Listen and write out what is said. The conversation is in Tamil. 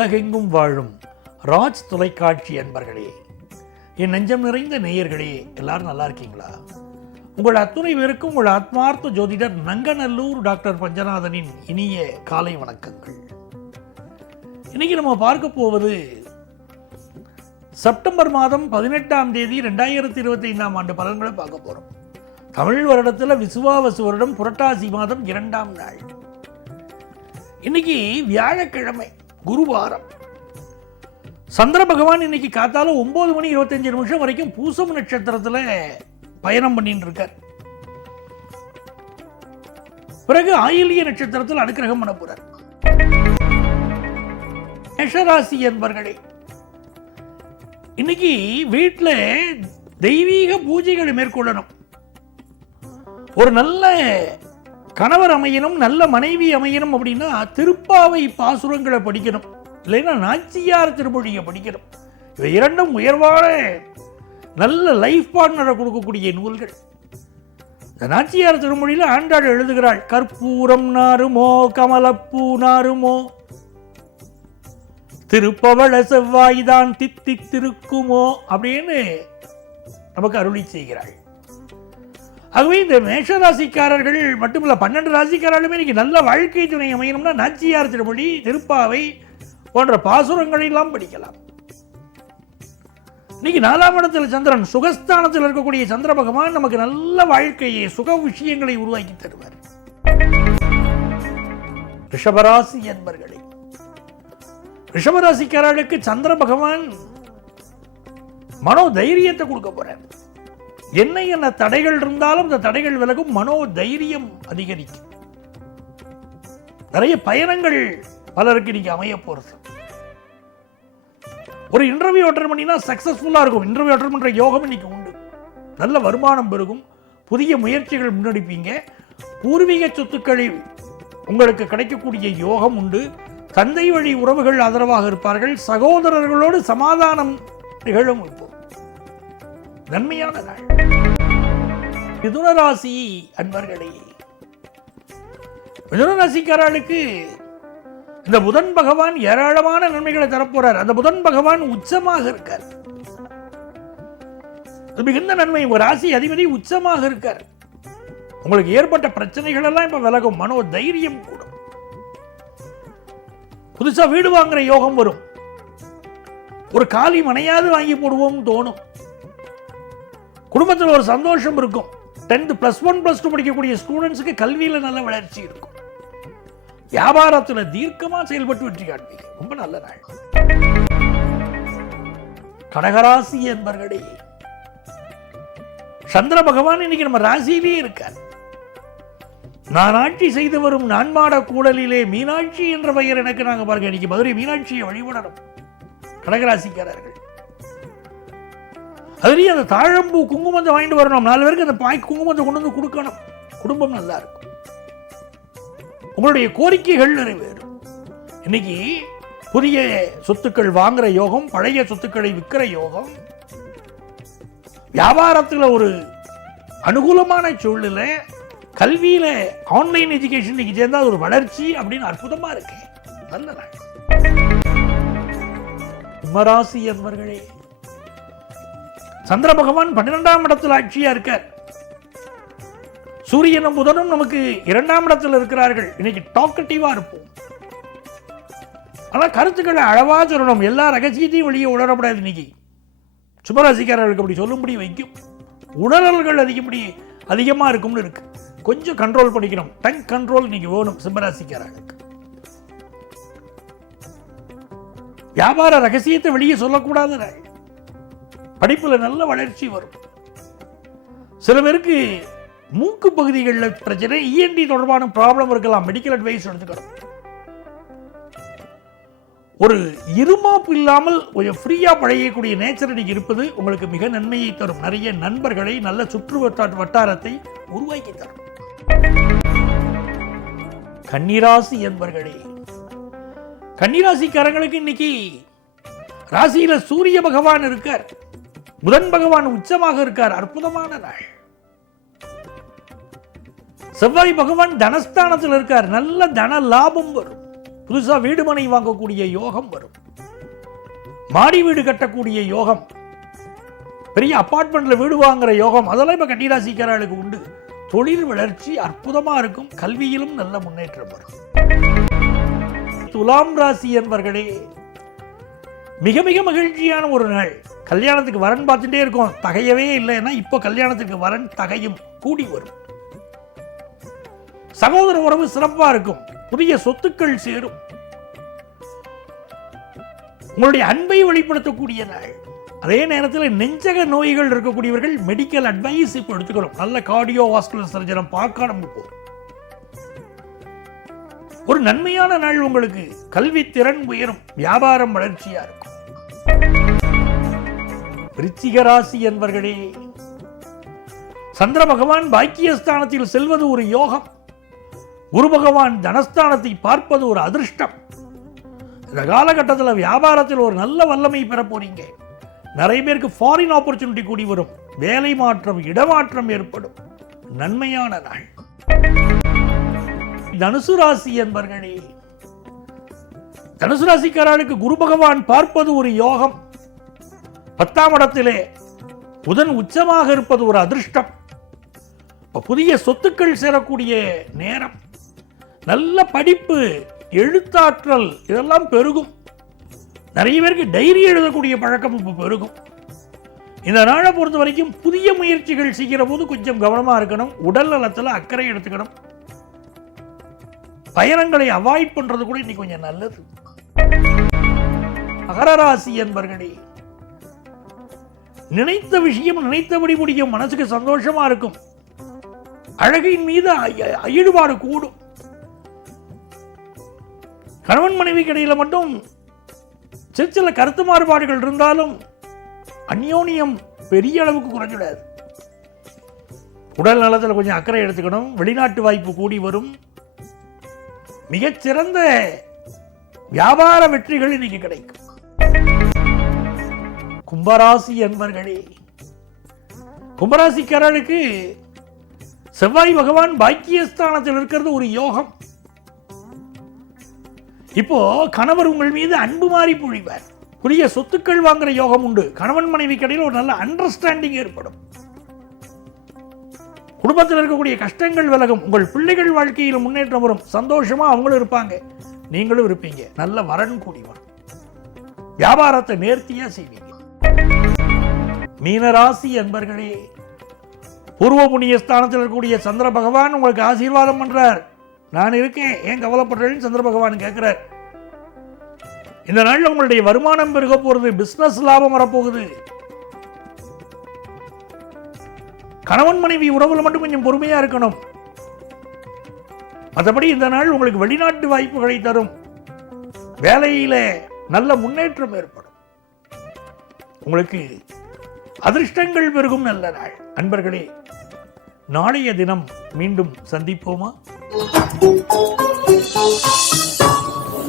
உலகெங்கும் வாழும் ராஜ் தொலைக்காட்சி அன்பர்களே என் நெஞ்சம் நிறைந்த நேயர்களே எல்லாரும் நல்லா இருக்கீங்களா? உங்கள் அத்துணை பேருக்கும் உங்கள் ஆத்மார்த்த ஜோதிடர் நங்கநல்லூர் டாக்டர் பஞ்சநாதனின் இனிய காலை வணக்கங்கள். இன்னைக்கு நம்ம பார்க்க போவது செப்டம்பர் மாதம் பதினெட்டாம் தேதி ரெண்டாயிரத்தி இருபத்தி ஐந்தாம் ஆண்டு பலன்களை பார்க்க போறோம். தமிழ் வருடத்தில் விசுவாவசு வருடம் புரட்டாசி மாதம் இரண்டாம் நாள். இன்னைக்கு வியாழக்கிழமை குருவாரம். சந்திர பகவான் இன்னைக்கு காத்தால ஒன்பது மணி இருபத்தஞ்சு நிமிஷம் வரைக்கும் பூசம் நட்சத்திரத்துல பயணம் பண்ணிட்டு இருக்கார். பிறகு ஆயில்ய நட்சத்திரத்தில் அனுக்கிரகம் பண்ண போறார். மேஷராசி என்பர்களே இன்னைக்கு வீட்டில் தெய்வீக பூஜைகளை மேற்கொள்ளணும். ஒரு நல்ல கணவர் அமையணும் நல்ல மனைவி அமையணும் அப்படின்னா திருப்பாவை பாசுரங்களை படிக்கணும். இல்லைன்னா நாச்சியார் திருமொழியை படிக்கணும். இவை இரண்டும் உயர்வான நல்ல லைஃப் பார்ட்னரை கொடுக்கக்கூடிய நூல்கள். இந்த நாச்சியார் திருமொழியில் ஆண்டாள் எழுதுகிறாள் கற்பூரம் நாருமோ கமலப்பூ நாருமோ? திருப்பவள செவ்வாய்தான் தித்தி திருக்குமோ அப்படின்னு நமக்கு அருளி செய்கிறாள். ஆகவே இந்த மேஷ ராசிக்காரர்கள் பன்னெண்டு ராசிக்காரர்களுமே இன்னைக்கு நல்ல வாழ்க்கை துணை அமையணும்னா நாச்சியார் திருமொழி திருப்பாவை போன்ற பாசுரங்களை எல்லாம் படிக்கலாம். இன்னைக்கு நாலாம் இடத்தில் சந்திரன் சுகஸ்தானத்தில் இருக்கக்கூடிய சந்திர பகவான் நமக்கு நல்ல வாழ்க்கையை சுக விஷயங்களை உருவாக்கி தருவார். ரிஷபராசி என்பர்களே ரிஷபராசிக்காரர்களுக்கு சந்திர பகவான் மனோ தைரியத்தை கொடுக்க போறார். என்ன என்ன தடைகள் இருந்தாலும் இந்த தடைகள் விலகும் மனோ தைரியம் அதிகரிக்கும். நிறைய பயணங்கள் பலருக்கு இன்னைக்கு அமைய போறது. ஒரு இன்டர்வியூ அட்டன் பண்ணினா சக்சஸ்ஃபுல்லா இருக்கும். இன்டர்வியூ அட்டன் பண்ற யோகம் இன்னைக்கு உண்டு. நல்ல வருமானம் பெருகும். புதிய முயற்சிகள் முன்னெடுப்பீங்க. பூர்வீக சொத்துக்களில் உங்களுக்கு கிடைக்கக்கூடிய யோகம் உண்டு. தந்தை வழி உறவுகள் ஆதரவாக இருப்பார்கள். சகோதரர்களோடு சமாதானம் நிகழும் இப்போ. நன்மையான நாள். மிதுனராசி அன்பர்களே மிதுனராசிக்காரர்களுக்கு இந்த புதன் பகவான் ஏராளமான நன்மைகளை தரப்போறார். அந்த புதன் பகவான் உச்சமாக இருக்கார். மிகுந்த நன்மை. உங்க ராசி அதிபதி உச்சமாக இருக்கார். உங்களுக்கு ஏற்பட்ட பிரச்சனைகள் எல்லாம் இப்ப விலகும். மனோ தைரியம் கூடும். புதுசா வீடு வாங்குற யோகம் வரும். ஒரு காலி மனையாவது வாங்கி போடுவோம் தோணும். குடும்பத்தில் ஒரு சந்தோஷம் இருக்கும். Tenth plus one plus two படிக்கக்கூடிய ஸ்டூடெண்ட்ஸுக்கு கல்வியில் நல்ல வளர்ச்சி இருக்கும். வியாபாரத்தில் தீர்க்கமாக செயல்பட்டு வெற்றி காண்பீங்க. ரொம்ப நல்ல நாள். கடகராசி என்பர்களே சந்திர பகவான் இன்னைக்கு நம்ம ராசியிலே இருக்கார். நான் ஆட்சி செய்து வரும் நான்மாட கூடலிலே மீனாட்சி என்ற பெயர் எனக்கு நாங்கள் பாருங்க. இன்னைக்கு மதுரை மீனாட்சியை வழிபடணும். கடகராசிக்காரர்கள். அதுலேயும் அந்த தாழம்பூ குங்குமத்தை வாங்கிட்டு வரணும். நாலு பேருக்கு அந்த பாய் குங்குமத்தை கொண்டு வந்து கொடுக்கணும். குடும்பம் நல்லா இருக்கும். உங்களுடைய கோரிக்கைகள் நிறைவேறும். இன்னைக்கு புதிய சொத்துக்கள் வாங்குற யோகம் பழைய சொத்துக்களை விற்கிற யோகம் வியாபாரத்தில் ஒரு அனுகூலமான சூழ்நிலை கல்வியில ஆன்லைன் எஜுகேஷன் இன்னைக்கு சேர்ந்தா ஒரு வளர்ச்சி அப்படின்னு அற்புதமா இருக்கு. நல்ல நாள். கும்பராசி என்பர்களே சந்திர பகவான் பன்னிரெண்டாம் இடத்தில் ஆட்சியா இருக்கார். சூரியனும் புதனும் நமக்கு இரண்டாம் இடத்தில் இருக்கிறார்கள். இன்னைக்கு டாக்கட்டிவா இருப்போம். ஆனா கருத்துக்களை அளவா சொல்லணும். எல்லா ரகசியத்தையும் வெளியே உணரப்படாது இன்னைக்கு. சுபராசிக்காரர்களுக்கு அப்படி சொல்லும்படி வைக்கும். உணரல்கள் அதிகப்படி அதிகமா இருக்கும்னு இருக்கு. கொஞ்சம் கண்ட்ரோல் பண்ணிக்கணும். டங் கண்ட்ரோல் இன்னைக்கு வேணும் சிம்மராசிக்காரர்களுக்கு. வியாபார ரகசியத்தை வெளியே சொல்லக்கூடாது படிப்புல நல்ல வளர்ச்சி வரும். சில பேருக்கு மூக்கு பகுதிகளில் பிரச்சனை இஎன்டி தொடர்பான ப்ராப்ளம் இருக்கலாம் மெடிக்கல் அட்வைஸ் எடுத்துக்கணும் ஒரு இருமாப்பு இல்லாமல் கொஞ்சம் ஃப்ரீயா பழகக்கூடிய நேச்சர் இன்னைக்கு இருப்பது உங்களுக்கு மிக நன்மையை தரும். நிறைய நண்பர்களை நல்ல சுற்று வட்டார வட்டாரத்தை உருவாக்கி தரும். கன்னிராசி என்பர்களே கன்னிராசிக்காரங்களுக்கு இன்னைக்கு ராசியில சூரிய பகவான் இருக்கார். புதன் பகவான் உச்சமாக இருக்கார். அற்புதமான நாள். செவ்வாய் பகவான் தனஸ்தானத்தில் இருக்கார். நல்ல தன லாபம் வரும். புதுசா வீடு மனை வாங்கக்கூடிய யோகம் வரும். மாடி வீடு கட்டக்கூடிய யோகம். பெரிய அப்பார்ட்மெண்ட்ல வீடு வாங்குற யோகம். அதெல்லாம் இப்ப கன்னிராசிக்காரர்களுக்கு உண்டு. தொழில் வளர்ச்சி அற்புதமா இருக்கும். கல்வியிலும் நல்ல முன்னேற்றம் வரும். துலாம் ராசி என்பர்களே மிக மிக மகிழ்ச்சியான ஒரு நாள். கல்யாணத்துக்கு வரன் பார்த்துட்டே இருக்கோம். தகையவே இல்லைன்னா இப்போ கல்யாணத்துக்கு வரன் தகையும் கூடி வரும். சகோதர உறவு சிறப்பா இருக்கும். புதிய சொத்துக்கள் சேரும். உங்களுடைய அன்பை வெளிப்படுத்தக்கூடிய நாள். அதே நேரத்தில் நெஞ்சக நோய்கள் இருக்கக்கூடியவர்கள் மெடிக்கல் அட்வைஸ் இப்போ எடுத்துக்கிறோம் நல்ல கார்டியோ வாஸ்குலர் சர்ஜனம் பார்க்கணும் இப்போ ஒரு நன்மையான நாள் உங்களுக்கு. கல்வி திறன் உயரும். வியாபாரம் வளர்ச்சியா இருக்கும். விருச்சிக ராசி என்பர்களே சந்திர பகவான் பாக்கியஸ்தானத்தில் செல்வது ஒரு யோகம். குரு பகவான் தனஸ்தானத்தை பார்ப்பது ஒரு அதிர்ஷ்டம். இந்த காலகட்டத்தில் வியாபாரத்தில் ஒரு நல்ல வல்லமை பெற போறீங்க. நிறைய பேருக்கு ஃபாரின் ஆப்பர்ச்சுனிட்டி கூடி வரும். வேலை மாற்றம் இடமாற்றம் ஏற்படும். நன்மையான நாள். தனுசு ராசி என்பர்களே தனுசு ராசிக்காரர்களுக்கு குரு பகவான் பார்ப்பது ஒரு யோகம். பத்தாம் இடத்திலே புதன் உச்சமாக இருப்பது ஒரு அதிர்ஷ்டம். இப்போ புதிய சொத்துக்கள் சேரக்கூடிய நேரம். நல்ல படிப்பு எழுத்தாற்றல் இதெல்லாம் பெருகும். நிறைய பேருக்கு டைரி எழுதக்கூடிய பழக்கம் இப்போ பெருகும். இந்த நாளை பொறுத்த வரைக்கும் புதிய முயற்சிகள் செய்கிற போது கொஞ்சம் கவனமா இருக்கணும். உடல் நலத்தில் அக்கறை எடுத்துக்கணும். பயணங்களை அவாய்ட் பண்றது கூட இன்னைக்கு கொஞ்சம் நல்லது. மகரராசி என்பர்களே நினைத்த விஷயம் நினைத்தபடி முடியும். மனசுக்கு சந்தோஷமா இருக்கும். அழகின் மீது ஈடுபாடு கூடும். கணவன் மனைவி இடையில மட்டும் சிறு சில கருத்து மாறுபாடுகள் இருந்தாலும் அந்யோனியம் பெரிய அளவுக்கு குறைஞ்சிடாது. உடல் நலத்தில் கொஞ்சம் அக்கறை எடுத்துக்கணும். வெளிநாட்டு வாய்ப்பு கூடி வரும். மிகச்சிறந்த வியாபார வெற்றிகள் இன்னைக்கு கிடைக்கும். கும்பராசி என்பர்களே. கும்பராசிக்காரர்களுக்கு செவ்வாய் பகவான் பாக்கியஸ்தானத்தில் இருக்கிறது ஒரு யோகம். இப்போ கணவர் உங்கள் மீது அன்பு மாறி பொழிவார். புதிய சொத்துக்கள் வாங்குற யோகம் உண்டு. கணவன் மனைவி கடையில் ஒரு நல்ல அண்டர்ஸ்டாண்டிங் ஏற்படும். குடும்பத்தில் இருக்கக்கூடிய கஷ்டங்கள் விலகும். உங்கள் பிள்ளைகள் வாழ்க்கையில் முன்னேற்றம் வரும். சந்தோஷமா அவங்களும் இருப்பாங்க. நீங்களும் இருப்பீங்க. நல்ல வரன் கூடி வரும் வியாபாரத்தை நேர்த்தியா செய்வீங்க. மீனராசி என்பர்களே பூர்வ புண்ணிய ஸ்தானத்தில் இருக்கக்கூடிய சந்திர பகவான் உங்களுக்கு ஆசீர்வாதம் பண்றார். நான் இருக்கேன் ஏன் கவலைப்படுறேன்னு சந்திர பகவான் கேட்கிறார். இந்த நாளில் உங்களுடைய வருமானம் பெருக போகிறது பிசினஸ் லாபம் வரப்போகுது. கணவன் மனைவி உறவுல மட்டும் கொஞ்சம் பொறுமையா இருக்கணும். மற்றபடி இந்த நாள் உங்களுக்கு வெளிநாட்டு வாய்ப்புகளை தரும். வேலையில நல்ல முன்னேற்றம் ஏற்படும். உங்களுக்கு அதிர்ஷ்டங்கள் பெருகும் நல்ல நாள். அன்பர்களே நாளைய தினம் மீண்டும் சந்திப்போமா?